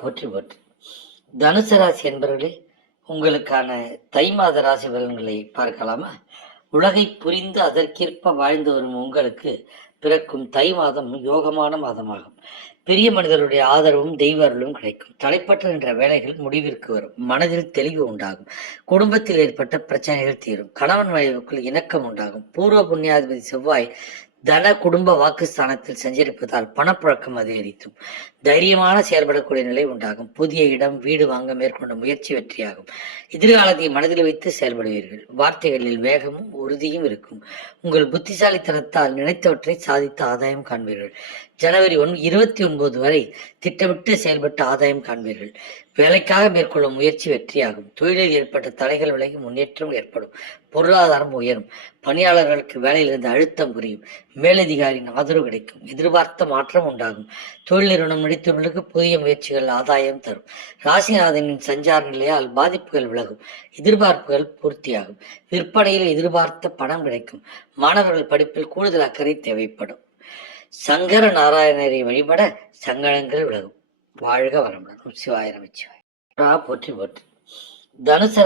போற்றி போற்றி. தனுசு ராசி என்பவர்களே, உங்களுக்கான தை மாத ராசி பலன்களை பார்க்கலாமா? உலகை புரிந்து அதற்கேற்ப வாழ்ந்து வரும் உங்களுக்கு பிறக்கும் தை மாதம் யோகமான மாதமாகும். பெரிய மனிதருடைய ஆதரவும் தெய்வ அருளும் கிடைக்கும். தடைப்பட்ட வேலைகள் முடிவிற்கு வரும். மனதில் தெளிவு உண்டாகும். குடும்பத்தில் ஏற்பட்ட பிரச்சனைகள் தீரும். கணவன் மனைவிக்குள் இணக்கம் உண்டாகும். பூர்வ புண்ணியாதிபதி செவ்வாய் தன குடும்ப வாக்குஸ்தானத்தில் சஞ்சரிப்பதால் பணப்புழக்கம் அதிகரித்தும் தைரியமான செயல்படக்கூடிய நிலை உண்டாகும். புதிய இடம் வீடு வாங்க மேற்கொண்ட முயற்சி வெற்றியாகும். எதிர்காலத்தை மனதில் வைத்து செயல்படுவீர்கள். வார்த்தைகளில் வேகமும் உறுதியும் இருக்கும். உங்கள் புத்திசாலித்தனத்தால் நினைத்தவற்றை சாதித்த ஆதாயம் காண்பீர்கள். ஜனவரி 29 வரை திட்டமிட்டு செயல்பட்டு ஆதாயம் காண்பீர்கள். வேலைக்காக மேற்கொள்ளும் முயற்சி வெற்றியாகும். தொழிலில் ஏற்பட்ட தடைகள் விலகி முன்னேற்றம் ஏற்படும். பொருளாதாரம் உயரும். பணியாளர்களுக்கு வேலையிலிருந்து அழுத்தம் புரியும். மேலதிகாரியின் ஆதரவு கிடைக்கும். எதிர்பார்த்த மாற்றம் உண்டாகும். தொழில் நிறுவனம் நடித்தவர்களுக்கு புதிய முயற்சிகள் ஆதாயம் தரும். ராசிநாதனின் சஞ்சார நிலையால் பாதிப்புகள் விலகும். எதிர்பார்ப்புகள் பூர்த்தியாகும். விற்பனையில் எதிர்பார்த்த பணம் கிடைக்கும். மாணவர்கள் படிப்பில் கூடுதல் அக்கறை தேவைப்படும். சங்கர நாராயணரை வழிபட சங்கடங்கள் விலகும். வாழ்க வளமுடன். சிவாய நமச்சிவாய. போற்றி போற்றி. தனுசு